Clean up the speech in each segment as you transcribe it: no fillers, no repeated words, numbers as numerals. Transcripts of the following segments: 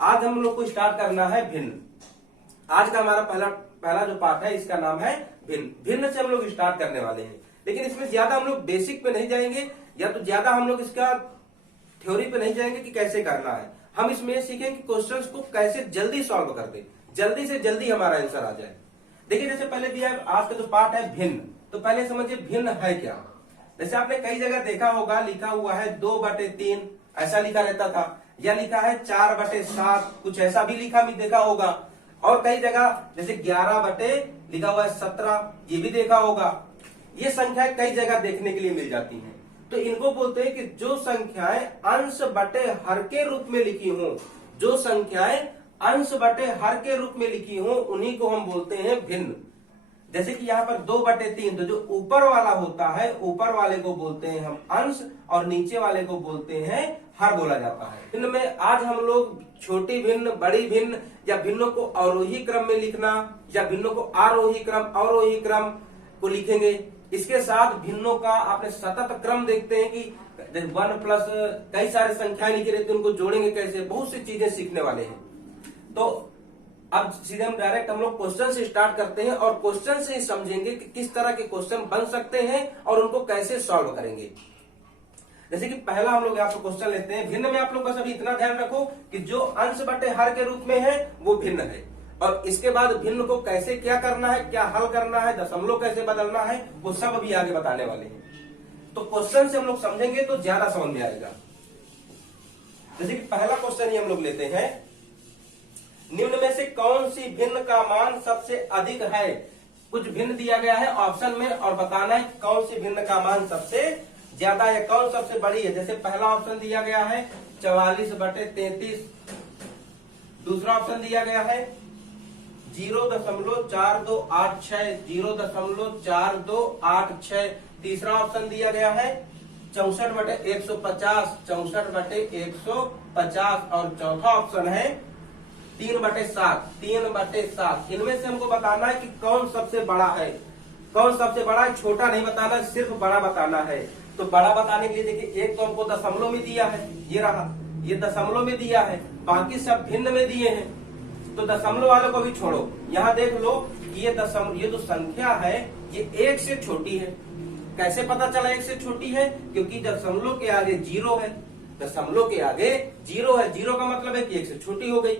आज हम लोग को स्टार्ट करना है भिन्न। आज का हमारा पहला जो पार्ट है इसका नाम है भिन्न। भिन्न से हम लोग स्टार्ट करने वाले हैं, लेकिन इसमें ज्यादा हम लोग बेसिक पे नहीं जाएंगे या तो ज्यादा हम लोग इसका थ्योरी पे नहीं जाएंगे कि कैसे करना है। हम इसमें ये सीखेंगे कि क्वेश्चंस को कैसे जल्दी सॉल्व कर दे, जल्दी से जल्दी हमारा आंसर आ जाए। देखिए जैसे पहले दिया है आज का जो पार्ट है भिन्न, तो पहले समझिए भिन्न है क्या। जैसे आपने कई जगह देखा होगा लिखा हुआ है 2/3 ऐसा लिखा रहता था, या लिखा है 4/7, कुछ ऐसा भी लिखा भी देखा होगा। और कई जगह जैसे 11 लिखा हुआ है 17, ये भी देखा होगा। ये संख्याएं कई जगह देखने के लिए मिल जाती हैं। तो इनको बोलते हैं कि जो संख्याएं अंश बटे हर के रूप में लिखी हो, जो संख्याएं अंश बटे हर के रूप में लिखी हो उन्हीं को हम बोलते हैं भिन्न। जैसे कि यहाँ पर 2/3, तो जो ऊपर वाला होता है ऊपर वाले को बोलते हैं हम अंश और नीचे वाले को बोलते हैं हर बोला जाता है। भिन्न में आज हम लोग छोटी भिन्न, बड़ी भिन्न या भिन्नों को अवरोही क्रम में लिखना या भिन्नों को आरोही क्रम अवरोही क्रम को लिखेंगे। इसके साथ भिन्नों का आपने सतत क्रम देखते हैं कि 1+ कई सारे संख्याएं लिखी रहती है, उनको जोड़ेंगे कैसे, बहुत सी चीजें सीखने वाले हैं। तो अब सीधे हम डायरेक्ट हम लोग क्वेश्चन से स्टार्ट करते हैं और क्वेश्चन से ही समझेंगे कि किस तरह के क्वेश्चन बन सकते हैं और उनको कैसे सॉल्व करेंगे। जैसे कि पहला हम लोग यहाँ पर क्वेश्चन लेते हैं भिन्न में। आप लोग बस अभी इतना ध्यान रखो कि जो अंश बटे हर के रूप में है वो भिन्न है, और इसके बाद भिन्न को कैसे क्या करना है, क्या हल करना है, दशमलव कैसे बदलना है, वो सब अभी आगे बताने वाले हैं। तो क्वेश्चन से हम लोग समझेंगे तो ज्यादा समझ में आएगा। जैसे कि पहला क्वेश्चन ही हम लोग लेते हैं, निम्न में से कौन सी भिन्न का मान सबसे अधिक है। कुछ भिन्न दिया गया है ऑप्शन में और बताना है कौन सी भिन्न का मान सबसे ज्यादा है, कौन सबसे बड़ी है। जैसे पहला ऑप्शन दिया गया है 44/33, दूसरा ऑप्शन दिया गया है 0.4286, 0.4286, तीसरा ऑप्शन दिया गया है 64/150, 64/150, और चौथा ऑप्शन है 3/7, 3/7। इनमें से हमको बताना है कि कौन सबसे बड़ा है, कौन सबसे बड़ा है। छोटा नहीं बताना, सिर्फ बड़ा बताना है। तो बड़ा बताने के लिए देखिए एक तो हमको दशमलव में दिया है, ये रहा, ये दशमलव में दिया है, बाकी सब भिन्न में दिए हैं। तो दशमलव वालों को भी छोड़ो, यहाँ देख लो ये जो संख्या है ये 1 से छोटी है। कैसे पता चला 1 से छोटी है? क्योंकि दशमलव के आगे 0 है, दशमलव के आगे 0 है, 0 का मतलब है कि 1 से छोटी हो गई।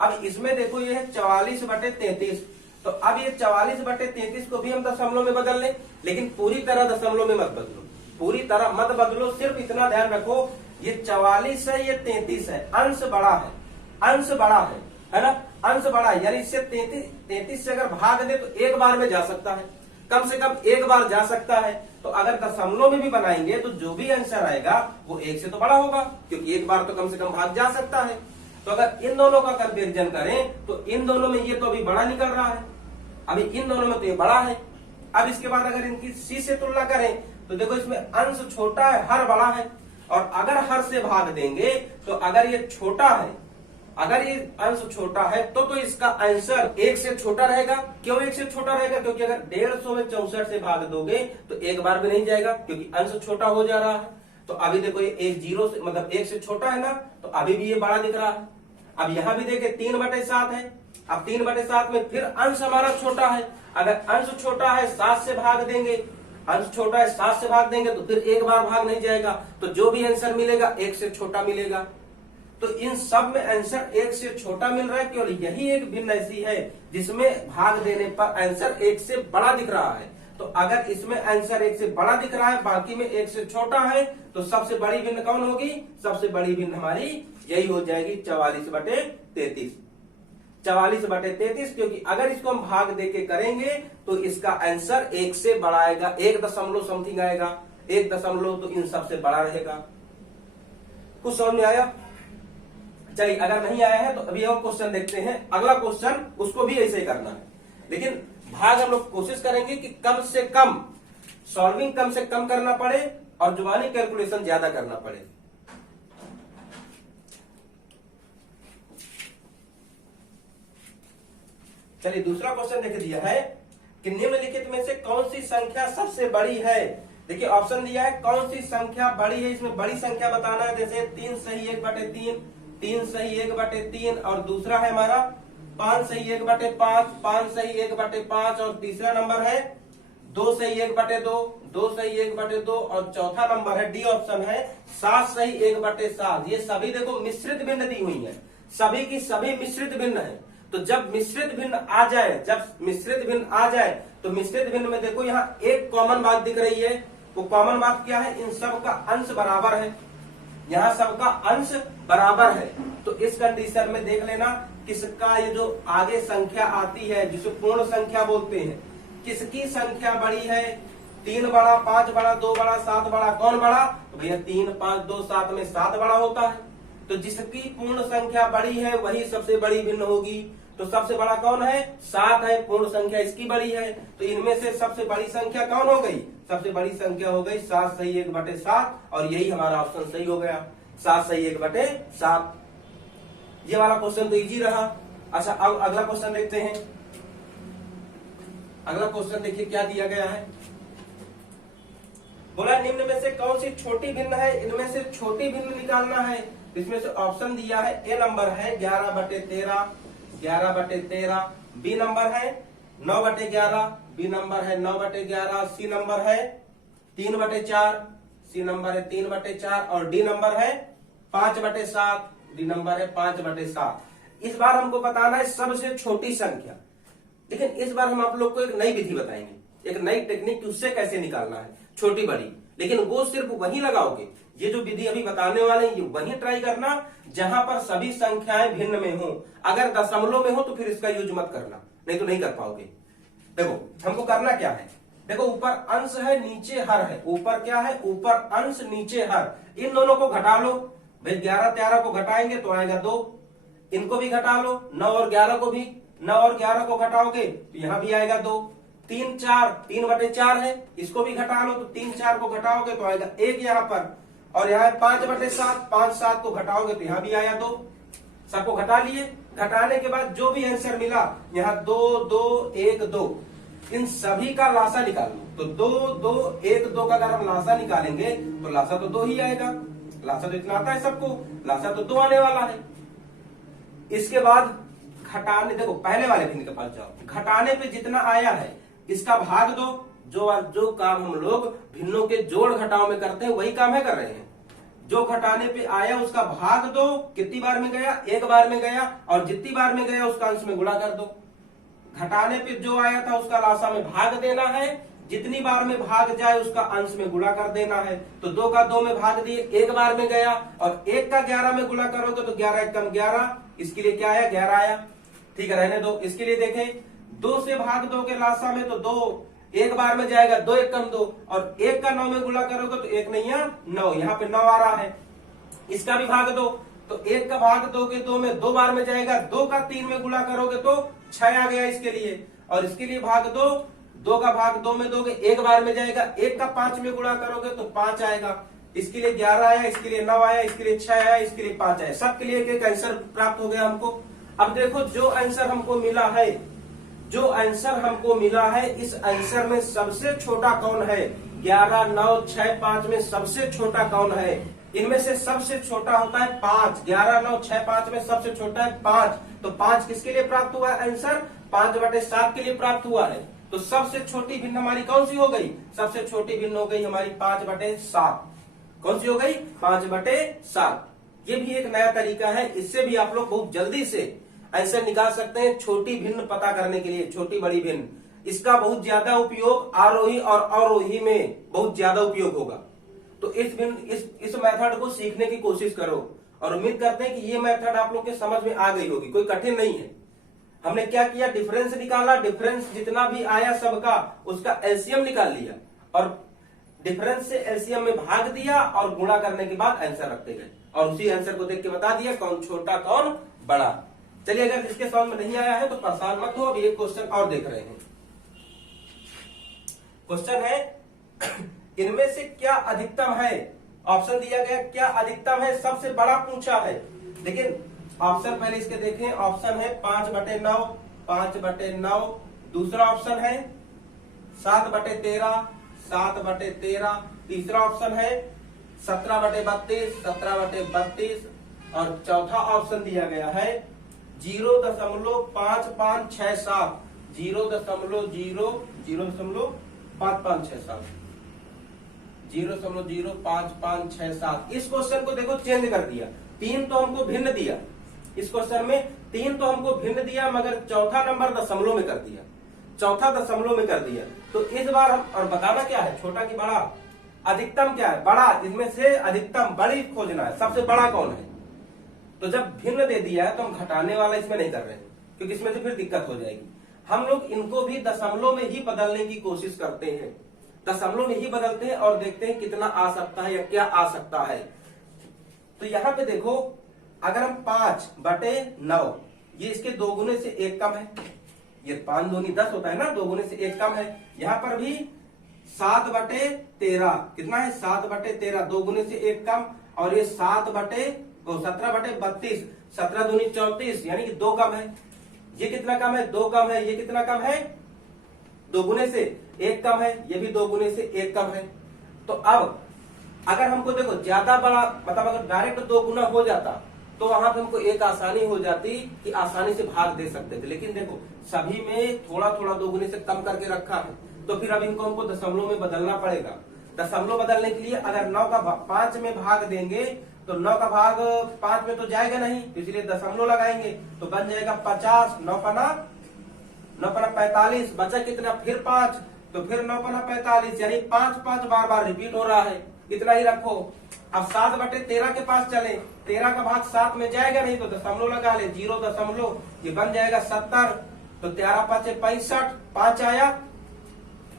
अब इसमें देखो ये है 44/33, तो अब ये 44/33 को भी हम दशमलव में बदल लें, लेकिन पूरी तरह दशमलव में मत बदलो, पूरी तरह मत बदलो। सिर्फ इतना ध्यान रखो ये 44 है, ये 33 है, अंश बड़ा है, अंश बड़ा है ना, अंश बड़ा है। यानी इससे 33 से अगर भाग दे तो एक बार में जा सकता है, कम से कम एक बार जा सकता है। तो अगर दशमलव में भी बनाएंगे तो जो भी आंसर आएगा वो 1 से तो बड़ा होगा, क्योंकि एक बार तो कम से कम भाग जा सकता है। तो अगर इन दोनों का कंपेरिजन करें तो इन दोनों में ये तो अभी बड़ा निकल रहा है, अभी इन दोनों में तो ये बड़ा है। अब इसके बाद अगर इनकी सी से तुलना करें तो देखो इसमें अंश छोटा है, हर बड़ा है, और अगर हर से भाग देंगे तो अगर ये छोटा है, अगर ये अंश छोटा है तो इसका आंसर 1 से छोटा रहेगा। क्यों 1 से छोटा रहेगा? क्योंकि अगर 150 में 64 से भाग दोगे तो एक बार भी नहीं जाएगा, क्योंकि अंश छोटा हो जा रहा है। तो अभी देखो ये 0 से मतलब 1 से छोटा है ना, तो अभी भी ये बड़ा दिख रहा है। अब यहाँ भी देखे 3/7 है, अब 3/7 में फिर अंश हमारा छोटा है। अगर अंश छोटा है 7 से भाग देंगे, अंश छोटा है 7 से भाग देंगे तो फिर एक बार भाग नहीं जाएगा, तो जो भी आंसर मिलेगा 1 से छोटा मिलेगा। तो इन सब में आंसर 1 से छोटा मिल रहा है, केवल यही एक भिन्न ऐसी है जिसमें भाग देने पर आंसर 1 से बड़ा दिख रहा है। तो अगर इसमें आंसर 1 से बड़ा दिख रहा है, बाकी में 1 से छोटा है, तो सबसे बड़ी भिन्न कौन होगी? सबसे बड़ी भिन्न हमारी यही हो जाएगी 44/33, 44/33। क्योंकि अगर इसको हम भाग देके करेंगे तो इसका आंसर 1 से बड़ा आएगा, 1 दशमलव समथिंग आएगा, 1 दशमलव तो इन सबसे बड़ा रहेगा। कुछ समझ में आया? चलिए, अगर नहीं आया है तो अभी हम क्वेश्चन देखते हैं। अगला क्वेश्चन उसको भी ऐसे ही करना है, लेकिन भाग हम लोग कोशिश करेंगे कि कम से कम सॉल्विंग कम से कम करना पड़े और जुबानी कैलकुलेशन ज्यादा करना पड़े। चलिए, दूसरा क्वेश्चन देख दिया है कि निम्नलिखित में से कौन सी संख्या सबसे बड़ी है। देखिए ऑप्शन दिया है कौन सी संख्या बड़ी है, इसमें बड़ी संख्या बताना है। जैसे 3 सही 1/3, 3 सही 1/3 और दूसरा है हमारा 5 सही 1/5, 5 सही 1/5 और तीसरा नंबर है 2 सही 1/2, 2 सही 1/2 और चौथा नंबर है डी ऑप्शन है 7 सही 1/7। ये सभी देखो मिश्रित भिन्न दी हुई है, सभी की सभी मिश्रित भिन्न है। तो जब मिश्रित भिन्न आ जाए, तो मिश्रित भिन्न में देखो यहाँ एक कॉमन बात दिख रही है। वो कॉमन बात क्या है? इन सब का अंश बराबर है, यहाँ सबका अंश बराबर है। तो इस कंडीशन में देख लेना किसका ये जो आगे संख्या आती है जिसे पूर्ण संख्या बोलते हैं, किसकी संख्या बड़ी है? 3 बड़ा, 5 बड़ा, 2 बड़ा, 7 बड़ा, कौन बड़ा? तो भैया 3, 5, 2, 7 में 7 बड़ा होता है। तो जिसकी पूर्ण संख्या बड़ी है वही सबसे बड़ी भिन्न होगी। तो सबसे बड़ा कौन है? 7 है, पूर्ण संख्या इसकी बड़ी है। तो इनमें से सबसे बड़ी संख्या कौन हो गई? सबसे बड़ी संख्या हो गई 7 सही 1/7 और यही हमारा ऑप्शन सही हो गया, 7 सही 1/7। ये वाला क्वेश्चन तो इजी रहा। अच्छा अब अगला क्वेश्चन देखते हैं। अगला क्वेश्चन देखिए क्या दिया गया है। बोला निम्न में से कौन सी छोटी भिन्न है? इनमें से छोटी भिन्न निकालना है। इसमें से ऑप्शन दिया है, ए नंबर है 11/13, 11/13, बी नंबर है 9/11, बी नंबर है 9/11, सी नंबर है 3/4, सी नंबर है 3/4 और डी नंबर है 5/7, डी नंबर है 5/7। इस बार हमको बताना है सबसे छोटी संख्या। लेकिन इस बार हम आप लोग को एक नई विधि बताएंगे, एक नई टेक्निक, उससे कैसे निकालना है छोटी बड़ी। लेकिन वो सिर्फ वही लगाओगे, ये जो विधि अभी बताने वाले हैं वही ट्राई करना जहां पर सभी संख्याएं भिन्न में हो। अगर दशमलव में हो तो फिर इसका यूज मत करना, नहीं तो नहीं कर पाओगे। देखो हमको करना क्या है, देखो ऊपर अंश है नीचे हर है। ऊपर क्या है? ऊपर अंश नीचे हर। इन दोनों को घटा लो भाई, 11 13 को घटाएंगे तो आएगा 2, इनको भी घटा लो, 9 और 11 को भी, 9 और 11 को घटाओगे तो यहाँ भी आएगा 2, 3 4, 3/4 है, इसको भी घटा लो तो 3 4 को घटाओगे तो आएगा 1 यहाँ पर, और यहाँ 5/7, 5 7 को घटाओगे तो यहाँ भी आया 2। सबको घटा लिए, घटाने के बाद जो भी आंसर मिला यहाँ 2 2 1 2, इन सभी का लासा निकाल लो। तो 2 2 1 2 का अगर हम लासा निकालेंगे तो लासा तो 2 ही आएगा। लासा तो इतना आता है सबको, लासा तो 2 आने वाला है। इसके बाद घटाने, देखो पहले वाले भिन्न के पास जाओ, घटाने पे जितना आया है इसका भाग दो। जो काम हम लोग भिन्नों के जोड़ घटाव में करते हैं वही काम है कर रहे हैं। जो घटाने पे आया उसका भाग दो, कितनी बार में गया? 1 बार में गया, और जितनी बार में गया उसका अंश में गुणा कर दो। घटाने पे जो आया था उसका लासा में भाग देना है, जितनी बार में भाग जाए उसका अंश में गुणा कर देना है। तो 2 का 2 में भाग दिए, 1 बार में गया, और 1 का 11 में गुणा करोगे तो 11 1 कम 11, इसके लिए क्या आया? 11 आया। ठीक है, रहने दो। इसके लिए देखें 2 से भाग दोगे लासा में तो 2 1 बार में जाएगा, 2 1 कम 2, और 1 का 9 में गुणा करोगे तो 1 नहीं 9, यहाँ पे 9 आ रहा है। इसका भी भाग दो, तो 1 का भाग दोगे 2 में, 2 बार में जाएगा, 2 का 3 में गुणा करोगे तो 6 आ गया इसके लिए। और इसके लिए भाग दो, 2 का भाग 2 में दोगे, 1 बार में जाएगा, 1 का 5 में गुणा करोगे तो 5 आएगा। इसके लिए 11 आया, इसके लिए 9 आया, इसके लिए 6 आया, इसके लिए 5 आया। सबके लिए एक आंसर प्राप्त हो गया हमको। अब देखो जो आंसर हमको मिला है, जो आंसर हमको मिला है, इस आंसर में सबसे छोटा कौन है? 11 9 6 5 में सबसे छोटा कौन है? इनमें से सबसे छोटा होता है 5। 11 9 6 5 में सबसे छोटा है 5। तो 5 किसके लिए प्राप्त हुआ है आंसर? 5/7 के लिए प्राप्त हुआ है। तो सबसे छोटी भिन्न हमारी कौन सी हो गई? सबसे छोटी भिन्न हो गई हमारी 5/7। कौन सी हो गई? 5/7। ये भी एक नया तरीका है, इससे भी आप लोग बहुत जल्दी से आंसर निकाल सकते हैं छोटी भिन्न पता करने के लिए, छोटी बड़ी भिन्न। इसका बहुत ज्यादा उपयोग आरोही और अवरोही में बहुत ज्यादा उपयोग होगा। तो इस मेथड को सीखने की कोशिश करो, और उम्मीद करते हैं कि ये मेथड आप लोग के समझ में आ गई होगी, कोई कठिन नहीं है। हमने क्या किया? डिफरेंस निकाला, डिफरेंस जितना भी आया सबका उसका एलसीएम निकाल लिया, और डिफरेंस से एलसीएम में भाग दिया, और गुणा करने के बाद आंसर रखते गए, और उसी आंसर को देख के बता दिया कौन छोटा कौन बड़ा। चलिए, अगर इसके समझ में नहीं आया है तो परेशान मत हो, अब एक क्वेश्चन और देख रहे हैं। क्वेश्चन है इनमें से क्या अधिकतम है? ऑप्शन दिया गया क्या अधिकतम है, सबसे बड़ा पूछा है। लेकिन ऑप्शन पहले इसके देखें। ऑप्शन है 5/9, 5/9। दूसरा ऑप्शन है 7/13, 7/13। तीसरा ऑप्शन है 17/32, 17/32। और चौथा ऑप्शन दिया गया है 0.5567, 0.5567, 0.05567। इस क्वेश्चन को देखो चेंज कर दिया, 3 तो हमको भिन्न दिया, इस क्वेश्चन में 3 तो हमको भिन्न दिया, मगर चौथा नंबर दशमलव में कर दिया, चौथा दशमलव में कर दिया। तो इस बार हम और बताना क्या है, छोटा कि बड़ा, अधिकतम क्या है, बड़ा, इसमें से अधिकतम बड़ी खोजना है, सबसे बड़ा कौन है। तो जब भिन्न दे दिया है तो हम घटाने वाला इसमें नहीं कर रहे हैं, क्योंकि इसमें से फिर दिक्कत हो जाएगी। हम लोग इनको भी दशमलव में ही बदलने की कोशिश करते हैं, दशमलव में ही बदलते हैं और देखते हैं कितना आ सकता है या क्या आ सकता है। तो यहाँ पे देखो, अगर हम 5/9, ये इसके 2 गुने से 1 कम है, ये 5 दूनी 10 होता है ना, 2 गुने से 1 कम है। यहाँ पर भी 7/13 कितना है, 7/13, 2 गुने से 1 कम, और ये 17/32, 17 दूनी 34, यानी कि 2 कम है। ये कितना कम है, 2 कम है। ये कितना कम है, 2 गुने से 1 कम है, ये भी 2 गुने से 1 कम है। तो अब अगर हमको देखो ज्यादा बड़ा, मतलब अगर डायरेक्ट 2 गुना हो जाता तो वहां पे हमको एक आसानी हो जाती कि आसानी से भाग दे सकते थे, लेकिन देखो सभी में थोड़ा थोड़ा 2 गुने से कम करके रखा है, तो फिर अब इनको हमको दशमलव में बदलना पड़ेगा। दशमलव बदलने के लिए अगर 9 का 5 में भाग देंगे तो 9 का भाग 5 में तो जाएगा नहीं, इसलिए दशमलव लगाएंगे तो बन जाएगा 50, 9 पना 45, बचा कितना, फिर 5, तो फिर 9 पना 45, यानी 5 बार बार रिपीट हो रहा है, इतना ही रखो। अब 7/13 के पास चले, 13 का भाग 7 में जाएगा नहीं तो दशमलव लगा ले, 0 ये बन जाएगा 70, तो 13 5 65, 5 आया,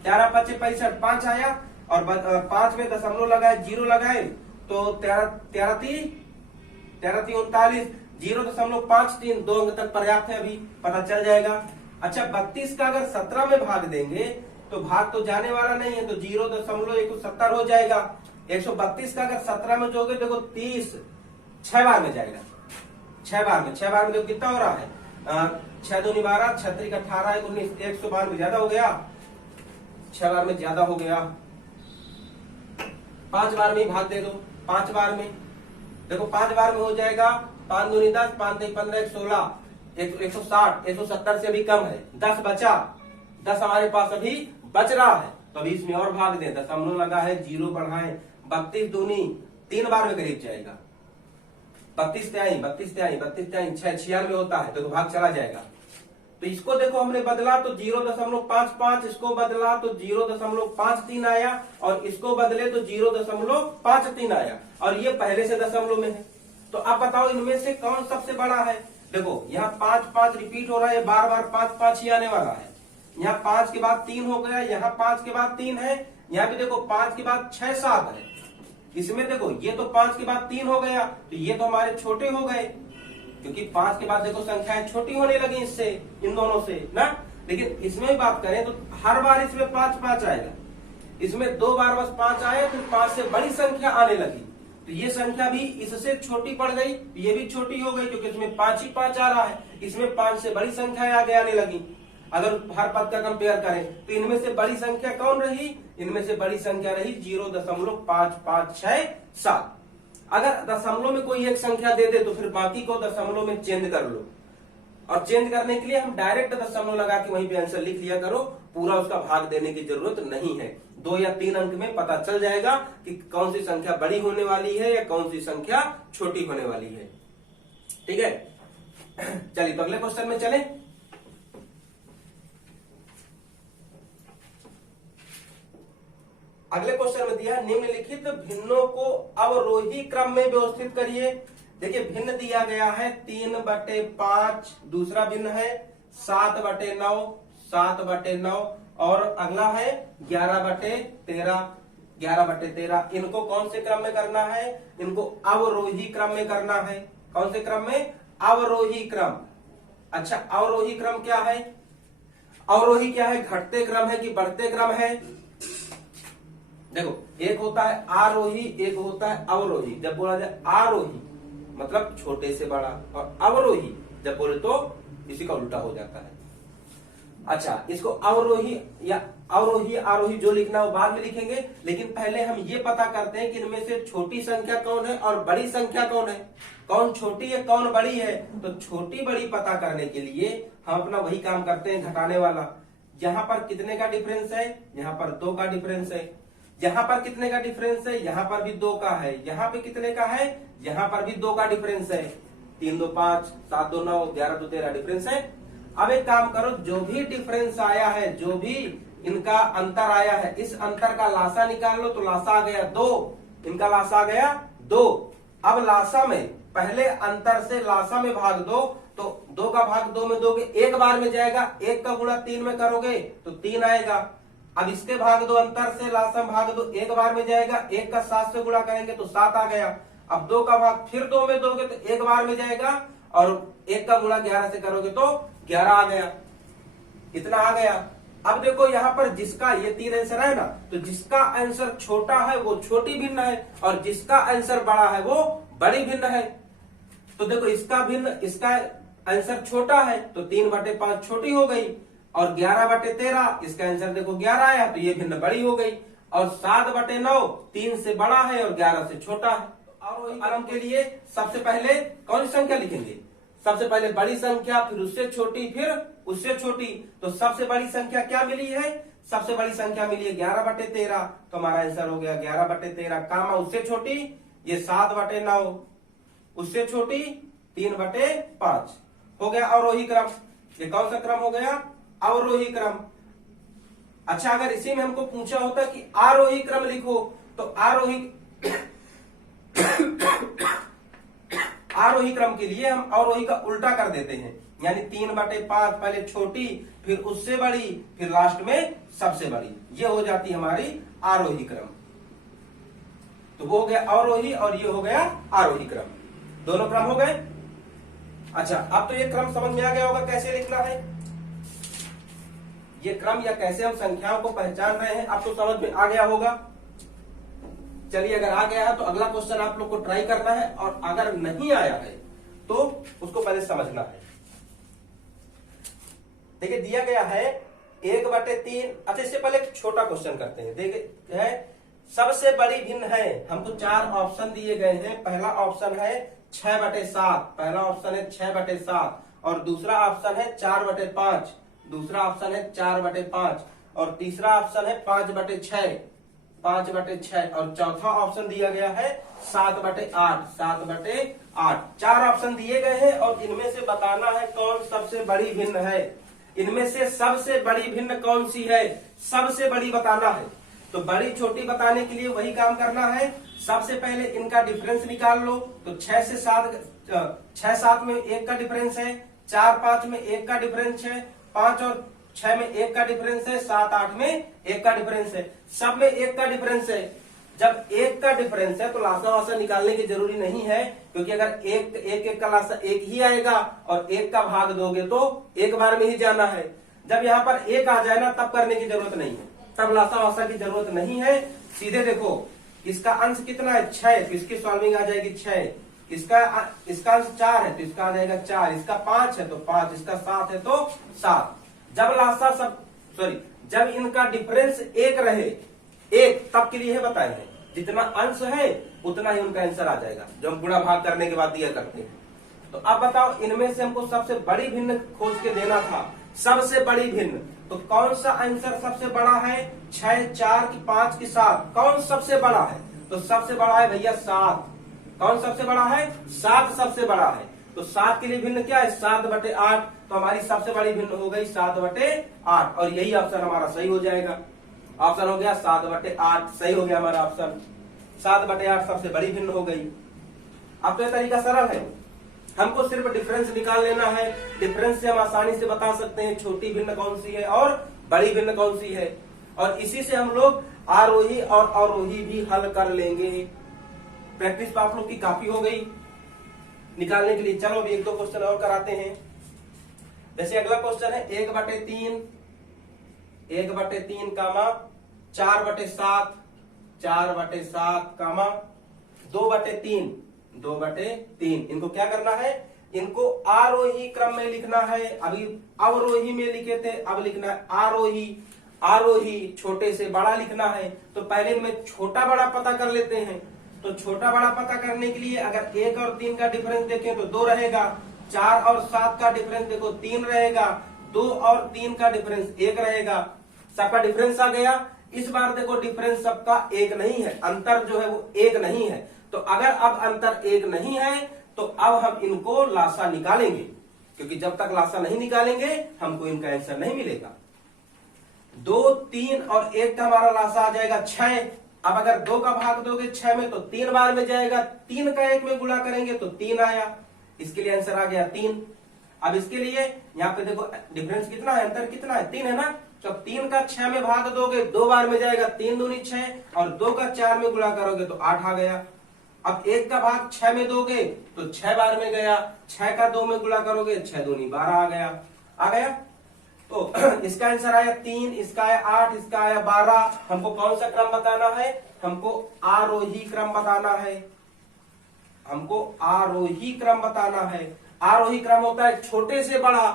13 5 65, 5 आया, और 5 में दशमलव लगाए, 0 लगाए, तो 13 39, 0.53, 2 अंक तक पर्याप्त है, अभी पता चल जाएगा। अच्छा, 32 का अगर 17 में भाग देंगे तो भाग तो जाने वाला नहीं है, तो 0.170 हो जाएगा। 132 का अगर 17 में जोगे, देखो 30 6 बार में जाएगा, 6 बार में देखो कितना हो रहा है, 6 दूनी 12, 6 3 18, 19, 192 ज्यादा हो गया, 6 बार में ज्यादा हो गया। 5 बार में ही भाग दे दो, 5 बार में देखो, 5 बार में हो जाएगा, 5 दूनी 10, 5 3 15, 16, 160, 170 से भी कम है, 10 बचा, 10 हमारे पास अभी बच रहा है, तो अभी इसमें और भाग दें, दशमलव लगा है, 0 बढ़ाएं, 32 दूनी 3 बार में करीब जाएगा, 32 तिहाई 6 96 होता है, तो भाग चला जाएगा। तो इसको देखो हमने बदला तो 0.55, इसको बदला तो 0.53 आया, और इसको बदले तो 0.53 आया, और ये पहले से दशमलव में है। तो अब बताओ इनमें से कौन सबसे बड़ा है। देखो यहाँ 5 रिपीट हो रहा है, बार बार 5 ही आने वाला है। यहाँ 5 के बाद 3 हो गया, यहाँ 5 के बाद 3 है, यहाँ भी देखो 5 के बाद 6 7 है। इसमें देखो ये तो 5 के बाद 3 हो गया, तो ये तो हमारे छोटे हो गए, क्योंकि 5 के बाद देखो संख्याएं छोटी होने लगी इससे, इन दोनों से ना। लेकिन इसमें भी बात करें तो हर बार इसमें 5 आएगा, इसमें 2 बार बस 5 आए, फिर 5 से बड़ी संख्या आने लगी, तो ये संख्या भी इससे छोटी पड़ गई, ये भी छोटी हो गई, क्योंकि इसमें 5 ही 5 आ रहा है, इसमें 5 से बड़ी संख्या आगे आने लगी। अगर हर पद का कंपेयर करें तो इनमें से बड़ी संख्या कौन रही, इनमें से बड़ी संख्या रही 0.5567। अगर दशमलव में कोई एक संख्या दे दे तो फिर बाकी को दशमलव में चेंज कर लो, और चेंज करने के लिए हम डायरेक्ट दशमलव लगा के वहीं पे आंसर लिख लिया करो, पूरा उसका भाग देने की जरूरत नहीं है। 2 या 3 अंक में पता चल जाएगा कि कौन सी संख्या बड़ी होने वाली है या कौन सी संख्या छोटी होने वाली है। ठीक है, चलिए तो अगले क्वेश्चन में चले। अगले क्वेश्चन में दिया निम्नलिखित भिन्नों को अवरोही क्रम में व्यवस्थित करिए। देखिए भिन्न दिया गया है 3/5, दूसरा भिन्न है 7/9, 7/9, और अगला है 11/13। इनको कौन से क्रम में करना है, इनको अवरोही क्रम में करना है। कौन से क्रम में, अवरोही क्रम। अच्छा, अवरोही क्रम क्या है, अवरोही क्या है, घटते क्रम है कि बढ़ते क्रम है। देखो एक होता है आरोही, एक होता है अवरोही। जब बोला जाए आरोही मतलब छोटे से बड़ा, और अवरोही जब बोले तो इसी का उल्टा हो जाता है। अच्छा, इसको अवरोही या अवरोही आरोही जो लिखना है वो बाद में लिखेंगे, लेकिन पहले हम ये पता करते हैं कि इनमें से छोटी संख्या कौन है और बड़ी संख्या कौन है, कौन छोटी है कौन बड़ी है। तो छोटी बड़ी पता करने के लिए हम अपना वही काम करते हैं, घटाने वाला। यहाँ पर कितने का डिफरेंस है, यहाँ पर 2 का डिफरेंस है। यहाँ पर कितने का डिफरेंस है, यहाँ पर भी 2 का है। यहाँ पे कितने का है, यहाँ पर भी 2 का डिफरेंस है। 3 2 5, 7 2 9, 11 2 13 डिफरेंस है। अब एक काम करो, जो भी डिफरेंस आया है, जो भी इनका अंतर आया है, इस अंतर का लासा निकाल लो। तो लासा आ गया 2, इनका लासा आ गया 2। अब लासा में पहले अंतर से लासा में भाग दो, तो 2 का भाग 2 में दोगे, एक बार में जाएगा। 1 का गुणा 3 में करोगे तो 3 आएगा। अब इसके भाग दो, अंतर से लासा में भाग दो, एक बार में जाएगा। 1 का 7 से गुणा करेंगे तो 7 आ गया। अब 2 का भाग फिर 2 में दोगे तो एक बार में जाएगा, और 1 का गुणा 11 से करोगे तो 11 आ गया। इतना आ गया। अब देखो यहाँ पर जिसका ये 3 आंसर है ना, तो जिसका आंसर छोटा है वो छोटी भिन्न है, और जिसका आंसर बड़ा है वो बड़ी भिन्न है। तो देखो इसका भिन्न, इसका आंसर छोटा है तो 3/5 छोटी हो गई, और 11/13 इसका आंसर देखो 11 आया, तो ये भिन्न बड़ी हो गई। और 7/9 3 से बड़ा है और 11 से छोटा है। और क्रम के लिए सबसे पहले कौन सी संख्या लिखेंगे, सबसे पहले बड़ी संख्या, फिर उससे छोटी, फिर उससे छोटी। तो सबसे बड़ी संख्या क्या मिली है, सबसे बड़ी संख्या मिली है 11/13, तो हमारा आंसर हो गया 11/13, कामा उससे छोटी ये 7/9, उससे छोटी 3/5 हो गया अवरोही क्रम। ये कौन सा क्रम हो गया, अवरोही क्रम। अच्छा, अगर इसी में हमको पूछा होता कि आरोही क्रम लिखो, तो आरोही क्रम के लिए हम अवरोही का उल्टा कर देते हैं, यानी 3/5, पहले छोटी, फिर उससे बड़ी, फिर लास्ट में सबसे बड़ी। ये हो जाती हमारी आरोही क्रम। तो वो हो गया अवरोही और ये हो गया आरोही क्रम, दोनों क्रम हो गए। अच्छा, अब तो ये क्रम समझ में आ गया होगा कैसे लिखना है, ये क्रम या कैसे हम संख्याओं को पहचान रहे हैं, अब तो समझ में आ गया होगा। चलिए, अगर आ गया है तो अगला क्वेश्चन आप लोग को ट्राई करना है, और अगर नहीं आया है तो उसको पहले समझना है। देखिए, दिया गया है 1/3। अच्छा, इससे पहले एक छोटा क्वेश्चन करते हैं। देखिए है सबसे बड़ी भिन्न है, हमको 4 ऑप्शन दिए गए हैं। पहला ऑप्शन है 6/7, पहला ऑप्शन है 6/7, और दूसरा ऑप्शन है 4/5, दूसरा ऑप्शन है 4/5, और तीसरा ऑप्शन है 5/6, 5/6, और चौथा ऑप्शन दिया गया है 7/8, 7/8। 4 ऑप्शन दिए गए हैं, और इनमें से बताना है कौन सबसे बड़ी भिन्न है। इनमें से सबसे बड़ी भिन्न कौन सी है, सबसे बड़ी बताना है। तो बड़ी छोटी बताने के लिए वही काम करना है। सबसे पहले इनका डिफरेंस निकाल लो। तो 6 से 7, 6 7 में 1 का डिफरेंस है, 4 5 में 1 का डिफरेंस है, 5 और 6 में 1 का डिफरेंस है, 7 8 में 1 का डिफरेंस है। सब में 1 का डिफरेंस है। जब 1 का डिफरेंस है तो लासा वासा निकालने की जरूरी नहीं है, क्योंकि अगर एक का लासा 1 ही आएगा, और 1 का भाग दोगे तो एक बार में ही जाना है। जब यहाँ पर 1 आ जाए ना, तब करने की जरूरत नहीं है, तब लासा वासा की जरूरत नहीं है। सीधे देखो, इसका अंश कितना है 6, तो इसकी सॉल्विंग आ जाएगी 6। इसका अंश 4 है तो इसका आ जाएगा 4, इसका 5 है तो 5, इसका 7 है तो 7। जब लासा जब इनका डिफरेंस 1 रहे, 1, तब के लिए बताए हैं जितना अंश है उतना ही उनका आंसर आ जाएगा, जो हम गुणा भाग करने के बाद दिया करते हैं। तो अब बताओ, इनमें से हमको सबसे बड़ी भिन्न खोज के देना था, सबसे बड़ी भिन्न। तो कौन सा आंसर सबसे बड़ा है, 6, 4 की 5 की 7, कौन सबसे बड़ा है? तो सबसे बड़ा है भैया 7। कौन सबसे बड़ा है? 7 सबसे बड़ा है। तो 7 के लिए भिन्न क्या है? 7/8। तो हमारी सबसे बड़ी भिन्न हो गई 7/8, और यही ऑप्शन हमारा सही हो जाएगा। ऑप्शन हो गया 7/8, सही हो गया हमारा ऑप्शन। 7/8 सबसे बड़ी भिन्न हो गई। अब तो यह तरीका सरल है, हमको सिर्फ डिफरेंस निकाल लेना है। डिफरेंस से हम आसानी से बता सकते हैं छोटी भिन्न कौन सी है और बड़ी भिन्न कौन सी है, और इसी से हम लोग आरोही और अवरोही भी हल कर लेंगे। प्रैक्टिस आप लोग की काफी हो गई निकालने के लिए। चलो अभी 1-2 क्वेश्चन और कराते हैं। जैसे अगला क्वेश्चन है 1/3, 1/3 कामा 4/7, 4/7 कामा 2/3, 2/3। इनको क्या करना है? इनको आरोही क्रम में लिखना है। अभी अवरोही में लिखे थे, अब लिखना है आरोही। आरोही छोटे से बड़ा लिखना है, तो पहले इनमें छोटा बड़ा पता कर लेते हैं। तो छोटा बड़ा पता करने के लिए अगर 1 और 3 का डिफरेंस देखें तो 2 रहेगा, 4 और 7 का डिफरेंस देखो 3 रहेगा, 2 और 3 का डिफरेंस 1 रहेगा। सबका डिफरेंस आ गया। इस बार देखो डिफरेंस सबका 1 नहीं है, अंतर जो है वो 1 नहीं है। तो अगर अब अंतर 1 नहीं है तो अब हम इनको लासा निकालेंगे, क्योंकि जब तक लासा नहीं निकालेंगे हमको इनका आंसर नहीं मिलेगा। 2, 3 और 1 का हमारा लासा आ जाएगा 6। अब अगर 2 का भाग दोगे 6 में तो 3 बार में जाएगा, 3 का 1 में गुणा करेंगे तो 3 आया, इसके लिए आंसर आ गया 3। अब इसके लिए यहाँ पे देखो डिफरेंस कितना है, अंतर कितना है, 3 है ना। तो 3 का 6 में भाग दोगे 2 बार में जाएगा, 3 दूनी 6 और 2 का 4 में गुणा करोगे तो 8 आ गया। अब 1 का भाग 6 में दोगे तो 6 बार में गया, 6 का 2 में गुणा करोगे 6 दूनी 12 आ गया। आ गया तो इसका आंसर आया 3, इसका आया 8, इसका आया 12। हमको कौन सा क्रम बताना है, हमको आरोही क्रम बताना है। हमको आरोही क्रम बताना है। आरोही क्रम होता है छोटे से बड़ा।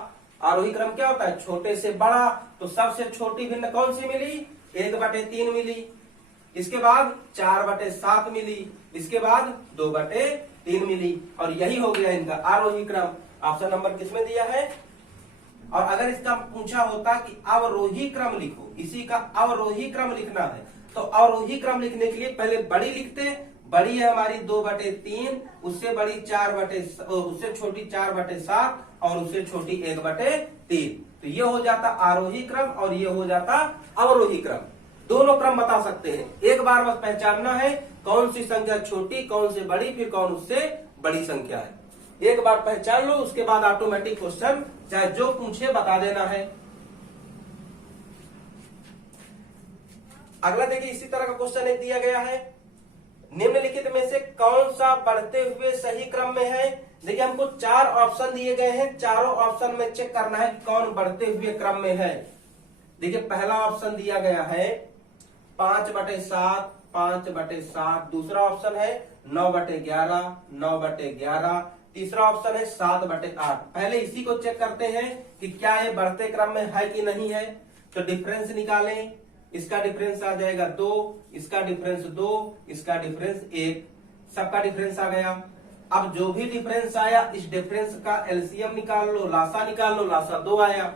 आरोही क्रम क्या होता है, छोटे से बड़ा। तो सबसे छोटी भिन्न कौन सी मिली, 1/3 मिली। इसके बाद 4/7 मिली। इसके बाद 2/3 मिली। और यही हो गया इनका आरोही क्रम। ऑप्शन नंबर किसमें दिया है। और अगर इसका पूछा होता कि अवरोही क्रम लिखो, इसी का अवरोही क्रम लिखना है, तो अवरोही क्रम लिखने के लिए पहले बड़ी लिखते। बड़ी है हमारी 2/3, उससे बड़ी उससे छोटी 4/7 और उससे छोटी 1/3। तो ये हो जाता आरोही क्रम और ये हो जाता अवरोही क्रम। दोनों क्रम बता सकते हैं। एक बार बस पहचानना है कौन सी संख्या छोटी, कौन सी बड़ी, फिर कौन उससे बड़ी संख्या है। एक बार पहचान लो, उसके बाद ऑटोमेटिक क्वेश्चन चाहे जो पूछे बता देना है। अगला देखिए, इसी तरह का क्वेश्चन एक दिया गया है। निम्नलिखित में से कौन सा बढ़ते हुए सही क्रम में है। देखिए हमको 4 ऑप्शन दिए गए हैं, चारों ऑप्शन में चेक करना है कि कौन बढ़ते हुए क्रम में है। देखिए पहला ऑप्शन दिया गया है 5/7, 5/7। दूसरा ऑप्शन है 9/11, 9/11। तीसरा ऑप्शन है 7/8। पहले इसी को चेक करते हैं कि क्या ये बढ़ते क्रम में है कि नहीं है। तो डिफरेंस निकालें। इसका डिफरेंस आ जाएगा 2, इसका डिफरेंस 2, इसका डिफरेंस 1। सबका डिफरेंस आ गया। अब जो भी डिफरेंस आया इस डिफरेंस का एलसीएम निकाल लो, लासा निकाल लो। लासा 2 आया।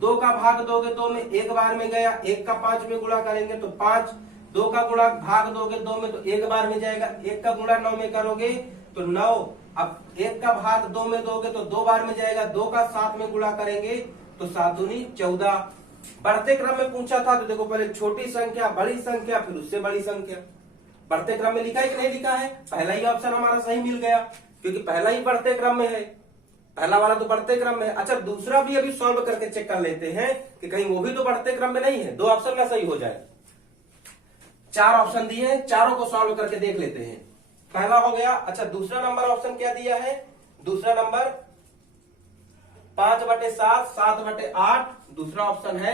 2 का भाग दोगे 2 में 1 बार में गया, 1 का 5 में गुणा करेंगे तो 5। 2 का गुणा भाग दोगे 2 में तो 1 बार में जाएगा, 1 का गुणा 9 में करोगे तो 9। अब 1 का भाग 2 में दोगे तो 2 बार में जाएगा, 2 का 7 में गुणा करेंगे तो 7 दूनी 14। बढ़ते क्रम में पूछा था तो देखो पहले छोटी संख्या, बड़ी संख्या, फिर उससे बड़ी संख्या। बढ़ते क्रम में लिखा है कि नहीं लिखा है। पहला ही ऑप्शन हमारा सही मिल गया, क्योंकि पहला ही बढ़ते क्रम में है। पहला वाला तो बढ़ते क्रम में है। अच्छा दूसरा भी अभी सॉल्व करके चेक कर लेते हैं कि कहीं वो भी तो बढ़ते क्रम में नहीं है। 2 ऑप्शन में सही हो जाए। 4 ऑप्शन दिए हैं, चारों को सॉल्व करके देख लेते हैं। पहला हो गया। अच्छा दूसरा नंबर ऑप्शन क्या दिया है, दूसरा नंबर 5/7, 7/8। दूसरा ऑप्शन है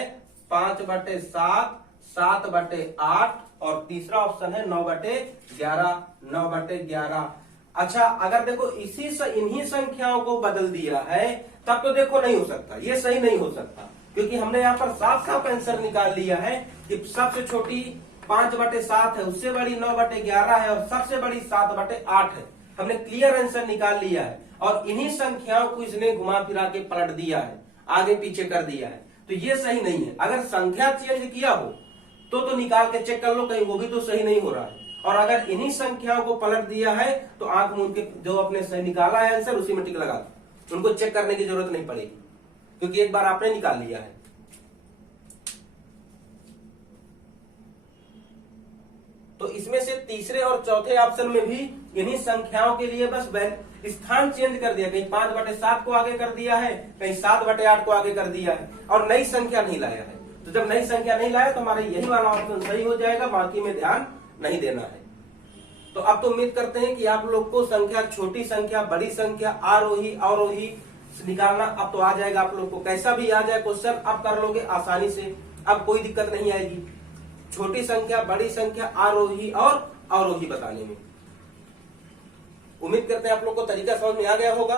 5/7, 7/8 और तीसरा ऑप्शन है 9/11, 9/11। अच्छा अगर देखो इन्हीं संख्याओं को बदल दिया है तब तो देखो नहीं हो सकता, ये सही नहीं हो सकता, क्योंकि हमने यहाँ पर साफ साफ आंसर निकाल लिया है कि सबसे छोटी 5/7 है, उससे बड़ी 9/11 है और सबसे बड़ी 7/8 है। हमने क्लियर आंसर निकाल लिया है और इन्हीं संख्याओं को इसने घुमा फिरा के पलट दिया है, आगे पीछे कर दिया है। तो ये सही नहीं है। अगर संख्या चेंज किया हो तो निकाल के चेक कर लो, कहीं वो भी तो सही नहीं हो रहा है। और अगर इन्हीं संख्याओं को पलट दिया है तो आंख मूंद के जो अपने सही निकाला है आंसर उसी में टिक लगा दो, उनको चेक करने की जरूरत नहीं पड़ेगी, क्योंकि एक बार आपने निकाल लिया है। तो इसमें से तीसरे और चौथे ऑप्शन में भी इन्हीं संख्याओं के लिए बस स्थान चेंज कर दिया, कहीं 5/7 को आगे कर दिया है, कहीं 7/8 को आगे कर दिया है और नई संख्या नहीं लाया है। तो जब नई संख्या नहीं लाया तो हमारा यही वाला ऑप्शन सही हो जाएगा, बाकी में ध्यान नहीं देना है। तो अब तो उम्मीद करते हैं कि आप लोग को संख्या, छोटी संख्या, बड़ी संख्या, आरोही अवरोही निकालना अब तो आ जाएगा। आप लोग को कैसा भी आ जाए क्वेश्चन अब कर लोगे आसानी से, अब कोई दिक्कत नहीं आएगी छोटी संख्या, बड़ी संख्या, आरोही और अवरोही बताने में। उम्मीद करते हैं आप लोग को तरीका समझ में आ गया होगा।